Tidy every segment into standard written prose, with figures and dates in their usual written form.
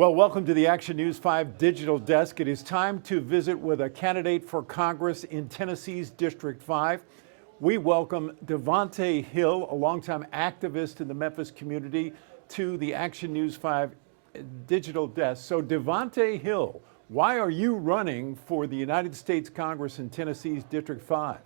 Well, welcome to the Action News 5 digital desk. It is time to visit with a candidate for Congress in Tennessee's District 5. We welcome Devante Hill, a longtime activist in the Memphis community, to the Action News 5 digital desk. So, Devante Hill, why are you running for the United States Congress in Tennessee's District 5?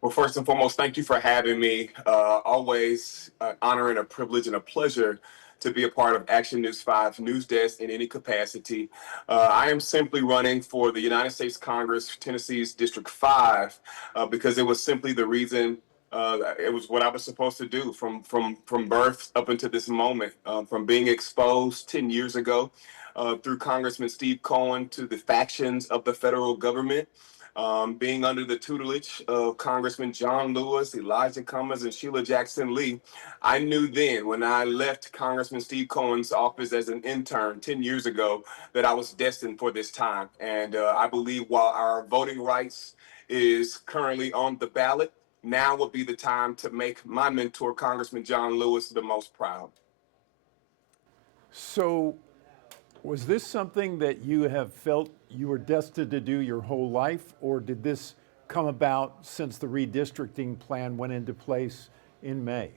Well, first and foremost, thank you for having me. Always an honor and a privilege and a pleasure to be a part of Action News 5 news desk in any capacity. I am simply running for the United States Congress, Tennessee's District 5, because it was simply the reason it was what I was supposed to do from birth up until this moment, from being exposed 10 years ago through Congressman Steve Cohen to the factions of the federal government. Being under the tutelage of Congressman John Lewis, Elijah Cummings, and Sheila Jackson Lee, I knew then when I left Congressman Steve Cohen's office as an intern 10 years ago that I was destined for this time. And I believe while our voting rights is currently on the ballot, now would be the time to make my mentor, Congressman John Lewis, the most proud. So, was this something that you have felt you were destined to do your whole life, or did this come about since the redistricting plan went into place in May?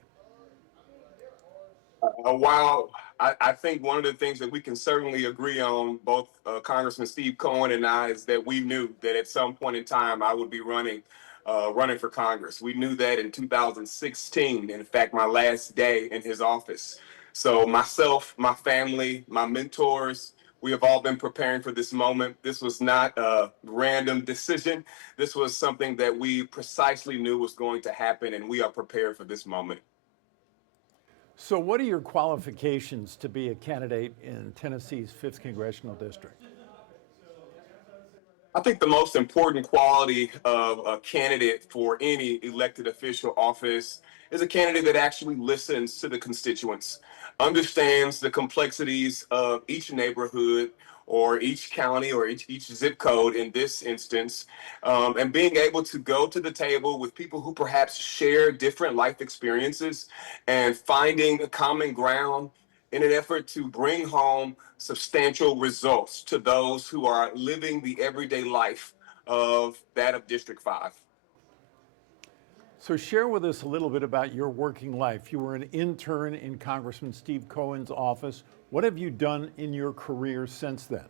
While I think one of the things that we can certainly agree on, both Congressman Steve Cohen and I, is that we knew that at some point in time I would be running for Congress. We knew that in 2016, in fact, my last day in his office. So myself, my family, my mentors, we have all been preparing for this moment. This was not a random decision. This was something that we precisely knew was going to happen, and we are prepared for this moment. So, what are your qualifications to be a candidate in Tennessee's 5th Congressional District? I think the most important quality of a candidate for any elected official office is a candidate that actually listens to the constituents, understands the complexities of each neighborhood or each county or each zip code in this instance, and being able to go to the table with people who perhaps share different life experiences and finding a common ground in an effort to bring home substantial results to those who are living the everyday life of that of District 5. So, share with us a little bit about your working life. You were an intern in Congressman Steve Cohen's office. What have you done in your career since then?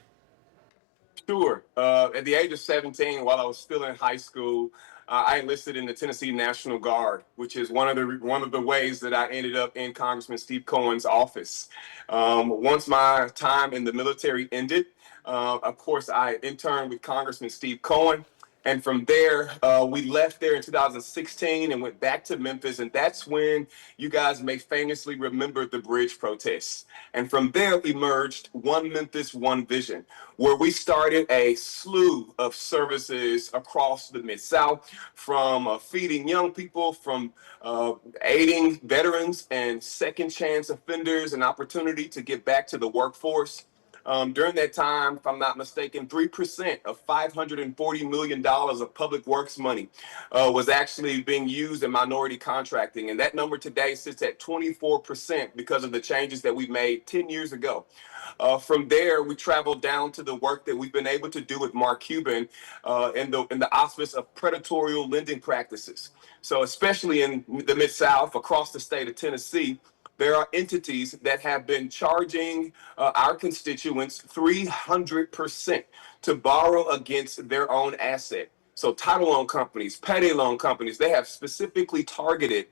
Sure. At the age of 17, while I was still in high school, I enlisted in the Tennessee National Guard, which is one of the ways that I ended up in Congressman Steve Cohen's office. Once my time in the military ended, of course, I interned with Congressman Steve Cohen. And from there, we left there in 2016 and went back to Memphis. And that's when you guys may famously remember the bridge protests. And from there emerged One Memphis, One Vision, where we started a slew of services across the Mid-South, from feeding young people, from aiding veterans and second chance offenders an opportunity to get back to the workforce. During that time, if I'm not mistaken, 3% of $540 million of public works money was actually being used in minority contracting. And that number today sits at 24% because of the changes that we made 10 years ago. From there, we traveled down to the work that we've been able to do with Mark Cuban in the auspice of predatory lending practices. So especially in the Mid-South, across the state of Tennessee, there are entities that have been charging our constituents 300% to borrow against their own asset. So title loan companies, payday loan companies, they have specifically targeted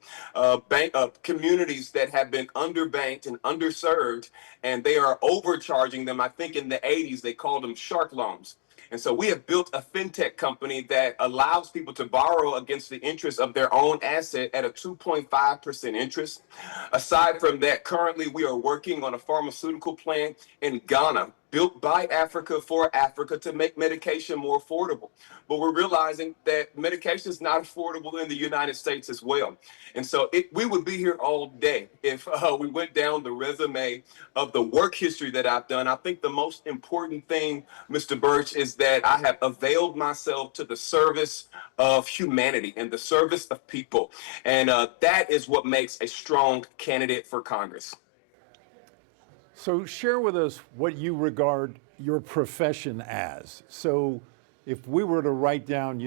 communities that have been underbanked and underserved, and they are overcharging them. I think in the 80s, they called them shark loans. And so we have built a fintech company that allows people to borrow against the interest of their own asset at a 2.5% interest. Aside from that, currently we are working on a pharmaceutical plant in Ghana, built by Africa for Africa, to make medication more affordable. But we're realizing that medication is not affordable in the United States as well. And so we would be here all day if we went down the resume of the work history that I've done. I think the most important thing, Mr. Birch, is that I have availed myself to the service of humanity and the service of people. And that is what makes a strong candidate for Congress. So share with us what you regard your profession as. So if we were to write down,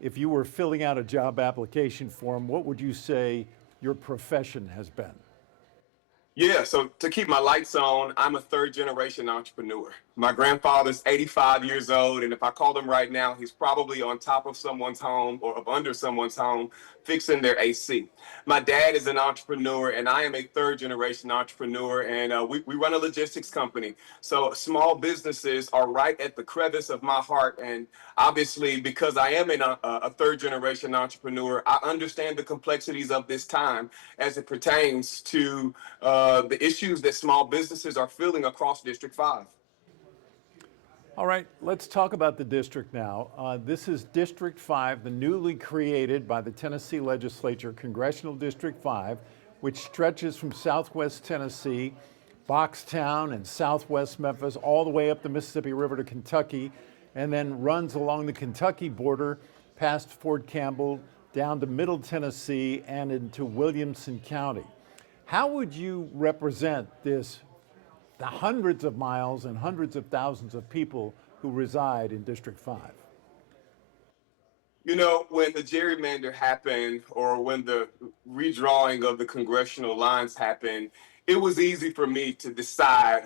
if you were filling out a job application form, what would you say your profession has been? Yeah, so to keep my lights on, I'm a third generation entrepreneur. My grandfather's 85 years old, and if I called him right now, he's probably on top of someone's home or up under someone's home fixing their AC. My dad is an entrepreneur, and I am a third generation entrepreneur, and we run a logistics company. So small businesses are right at the crevice of my heart, and obviously, because I am a third generation entrepreneur, I understand the complexities of this time as it pertains to the issues that small businesses are feeling across District 5. All right, let's talk about the district now. This is District 5, the newly created by the Tennessee legislature Congressional District 5, which stretches from southwest Tennessee, Boxtown, and southwest Memphis, all the way up the Mississippi River to Kentucky, and then runs along the Kentucky border past Fort Campbell down to Middle Tennessee and into Williamson County. How would you represent the hundreds of miles and hundreds of thousands of people who reside in District 5? You know, when the gerrymander happened or when the redrawing of the congressional lines happened, it was easy for me to decide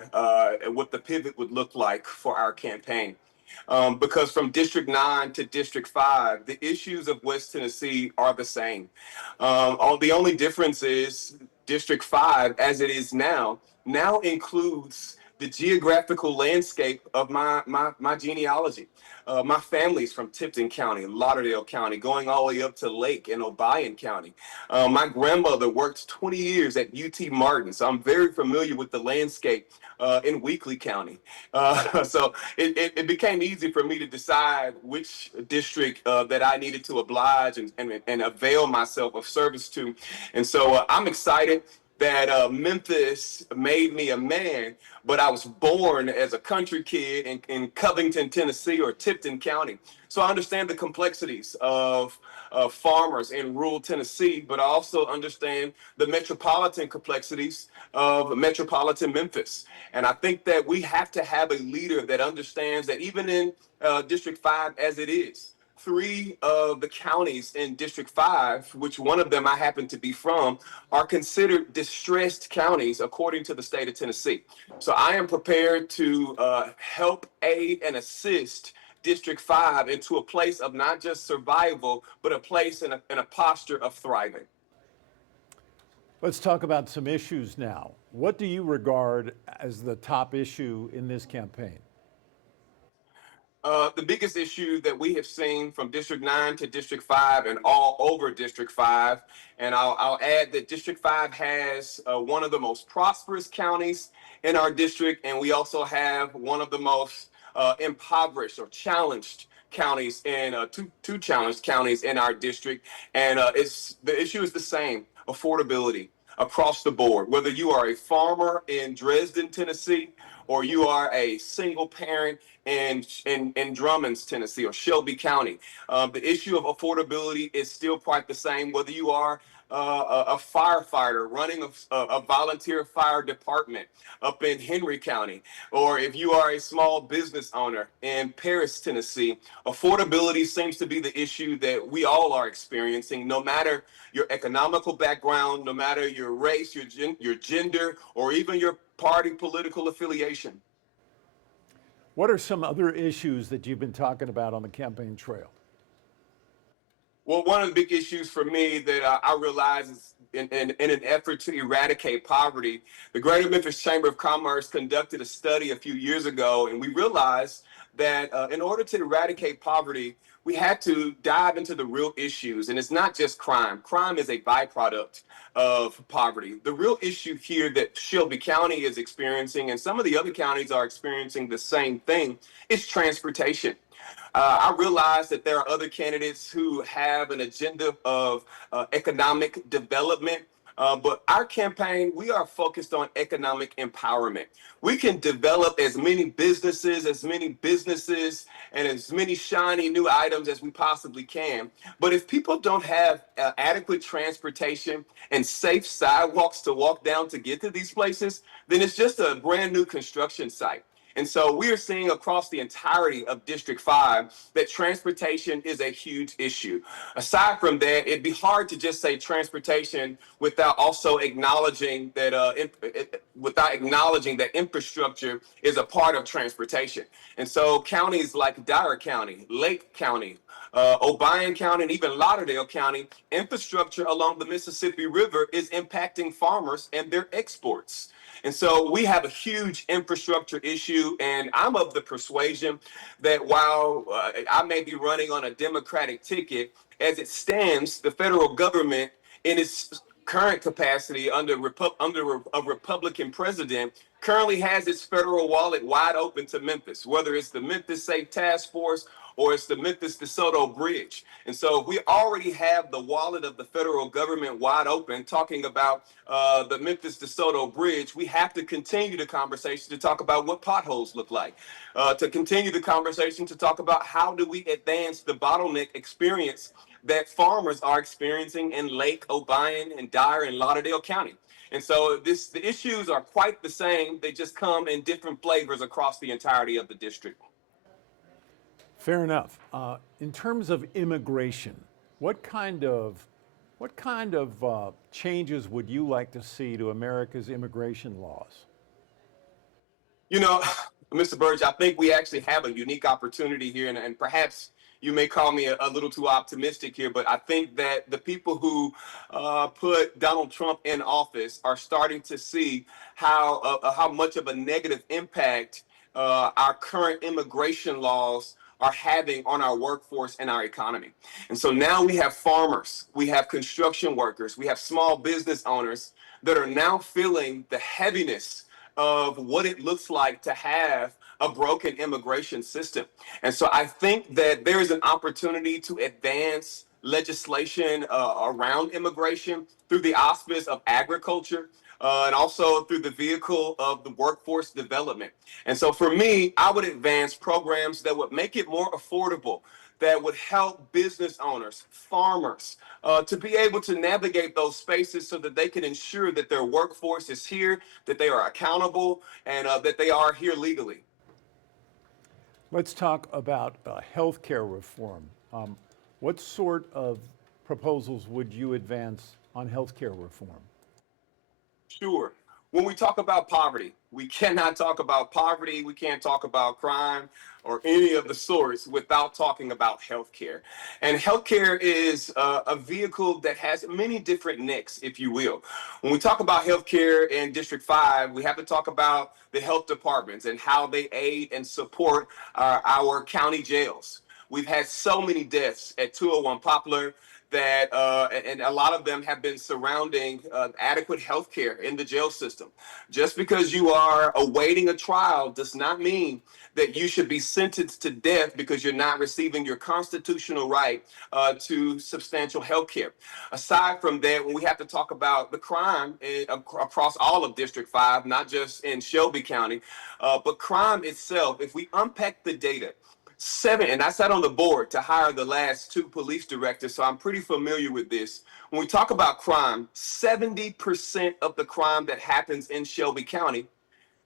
what the pivot would look like for our campaign. Because from District 9 to District 5, the issues of West Tennessee are the same. The only difference is District 5, as it is now includes the geographical landscape of my genealogy. My family's from Tipton County, Lauderdale County, going all the way up to Lake and Obion County. My grandmother worked 20 years at UT Martin, so I'm very familiar with the landscape in Weakley County. So it became easy for me to decide which district that I needed to oblige and avail myself of service to. And so I'm excited that Memphis made me a man, but I was born as a country kid in Covington, Tennessee, or Tipton County. So I understand the complexities of farmers in rural Tennessee, but I also understand the metropolitan complexities of metropolitan Memphis. And I think that we have to have a leader that understands that even in District 5 as it is, three of the counties in District 5, which one of them I happen to be from, are considered distressed counties according to the state of Tennessee. So I am prepared to help, aid, and assist District 5 into a place of not just survival, but a place in a posture of thriving. Let's talk about some issues now. What do you regard as the top issue in this campaign? The biggest issue that we have seen from District 9 to District 5 and all over District 5, and I'll add that District 5 has one of the most prosperous counties in our district, and we also have one of the most impoverished or challenged counties in two challenged counties in our district. And the issue is the same: affordability across the board. Whether you are a farmer in Dresden, Tennessee, or you are a single parent in Drummond's, Tennessee, or Shelby County, the issue of affordability is still quite the same. Whether you are a firefighter running a volunteer fire department up in Henry County, or if you are a small business owner in Paris, Tennessee, affordability seems to be the issue that we all are experiencing, no matter your economical background, no matter your race, your gender, or even your party political affiliation. What are some other issues that you've been talking about on the campaign trail? Well, one of the big issues for me that I realize is in an effort to eradicate poverty, the Greater Memphis Chamber of Commerce conducted a study a few years ago, and we realized that in order to eradicate poverty, we had to dive into the real issues. And it's not just crime. Crime is a byproduct of poverty. The real issue here that Shelby County is experiencing, and some of the other counties are experiencing the same thing, is transportation. I realize that there are other candidates who have an agenda of economic development, But our campaign, we are focused on economic empowerment. We can develop as many businesses, and as many shiny new items as we possibly can. But if people don't have adequate transportation and safe sidewalks to walk down to get to these places, then it's just a brand new construction site. And so we are seeing across the entirety of District 5 that transportation is a huge issue. Aside from that, it'd be hard to just say transportation without also acknowledging that infrastructure is a part of transportation. And so counties like Dyer County, Lake County, Obion County, and even Lauderdale County, infrastructure along the Mississippi River is impacting farmers and their exports. And so we have a huge infrastructure issue, and I'm of the persuasion that while I may be running on a Democratic ticket, as it stands, the federal government in its current capacity under a Republican president currently has its federal wallet wide open to Memphis, whether it's the Memphis Safe Task Force or it's the Memphis DeSoto Bridge. And so we already have the wallet of the federal government wide open talking about the Memphis DeSoto Bridge. We have to continue the conversation to talk about what potholes look like, to continue the conversation to talk about how do we advance the bottleneck experience that farmers are experiencing in Lake, Obion, and Dyer and Lauderdale County. And so the issues are quite the same. They just come in different flavors across the entirety of the district. Fair enough. In terms of immigration, what kind of changes would you like to see to America's immigration laws? You know, Mr. Burge, I think we actually have a unique opportunity here, and perhaps you may call me a little too optimistic here, but I think that the people who put Donald Trump in office are starting to see how much of a negative impact our current immigration laws are having on our workforce and our economy. And so now we have farmers, we have construction workers, we have small business owners that are now feeling the heaviness of what it looks like to have a broken immigration system. And so I think that there is an opportunity to advance legislation around immigration through the auspice of agriculture, and also through the vehicle of the workforce development. And so for me, I would advance programs that would make it more affordable, that would help business owners, farmers, to be able to navigate those spaces so that they can ensure that their workforce is here, that they are accountable, and that they are here legally. Let's talk about health care reform. What sort of proposals would you advance on health care reform? Sure. When we talk about poverty, we cannot talk about poverty, we can't talk about crime or any of the sorts without talking about healthcare. And healthcare is a vehicle that has many different nicks, if you will. When we talk about healthcare in District 5, we have to talk about the health departments and how they aid and support our county jails. We've had so many deaths at 201 Poplar that, and a lot of them have been surrounding adequate health care in the jail system. Just because you are awaiting a trial does not mean that you should be sentenced to death because you're not receiving your constitutional right to substantial health care. Aside from that, when we have to talk about the crime across all of District 5, not just in Shelby County, but crime itself, if we unpack the data, and I sat on the board to hire the last 2 police directors, so I'm pretty familiar with this. When we talk about crime, 70% of the crime that happens in Shelby County,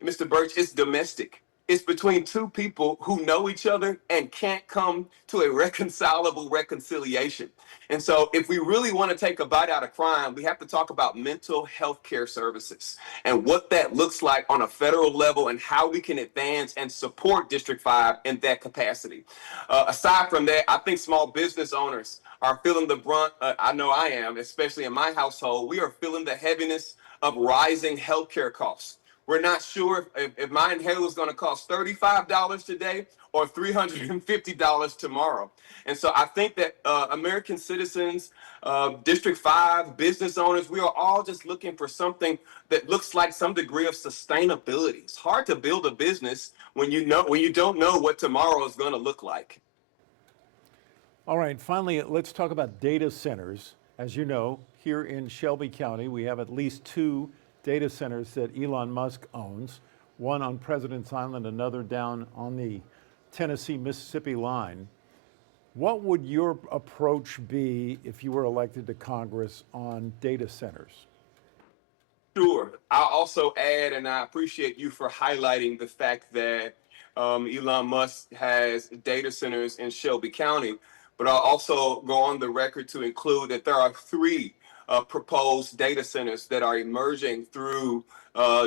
Mr. Birch, is domestic. It's between 2 people who know each other and can't come to a reconcilable reconciliation. And so if we really want to take a bite out of crime, we have to talk about mental health care services and what that looks like on a federal level and how we can advance and support District 5 in that capacity. Aside from that, I think small business owners are feeling the brunt. I know I am, especially in my household. We are feeling the heaviness of rising healthcare costs. We're not sure if my inhaler is going to cost $35 today or $350 tomorrow. And so I think that American citizens, District 5, business owners, we are all just looking for something that looks like some degree of sustainability. It's hard to build a business when you don't know what tomorrow is going to look like. All right, finally, let's talk about data centers. As you know, here in Shelby County, we have at least 2 data centers that Elon Musk owns, one on President's Island, another down on the Tennessee-Mississippi line. What would your approach be if you were elected to Congress on data centers? Sure. I'll also add, and I appreciate you for highlighting the fact that Elon Musk has data centers in Shelby County, but I'll also go on the record to include that there are 3 proposed data centers that are emerging through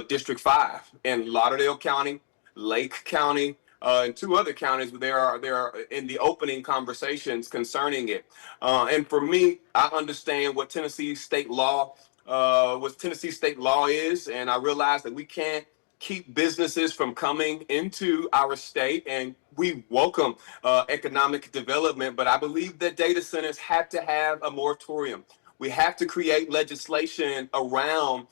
District 5 in Lauderdale County, Lake County, and 2 other counties. There are in the opening conversations concerning it. And for me, I understand what Tennessee state law is, and I realize that we can't keep businesses from coming into our state, and we welcome economic development, but I believe that data centers have to have a moratorium. We have to create legislation around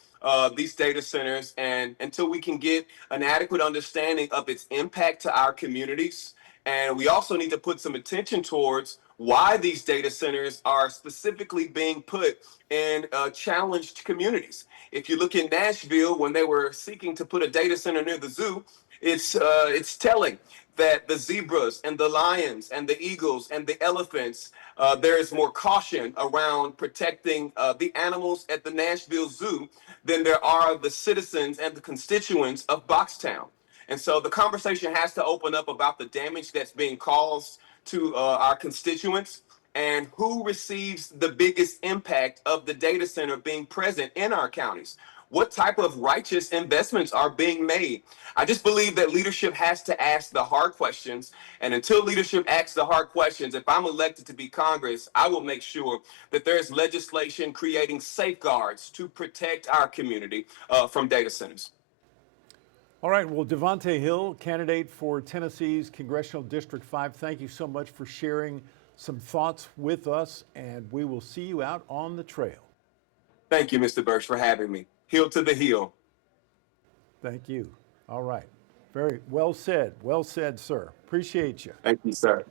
these data centers, and until we can get an adequate understanding of its impact to our communities. And we also need to put some attention towards why these data centers are specifically being put in challenged communities. If you look in Nashville, when they were seeking to put a data center near the zoo, it's telling that the zebras and the lions and the eagles and the elephants, there is more caution around protecting the animals at the Nashville Zoo than there are the citizens and the constituents of Boxtown. And so the conversation has to open up about the damage that's being caused to our constituents and who receives the biggest impact of the data center being present in our counties. What type of righteous investments are being made? I just believe that leadership has to ask the hard questions. And until leadership asks the hard questions, if I'm elected to be Congress, I will make sure that there's legislation creating safeguards to protect our community from data centers. All right, well, Devante Hill, candidate for Tennessee's Congressional District 5, thank you so much for sharing some thoughts with us, and we will see you out on the trail. Thank you, Mr. Burch, for having me. Hill to the hill. Thank you. All right. Very well said. Well said, sir. Appreciate you. Thank you, sir.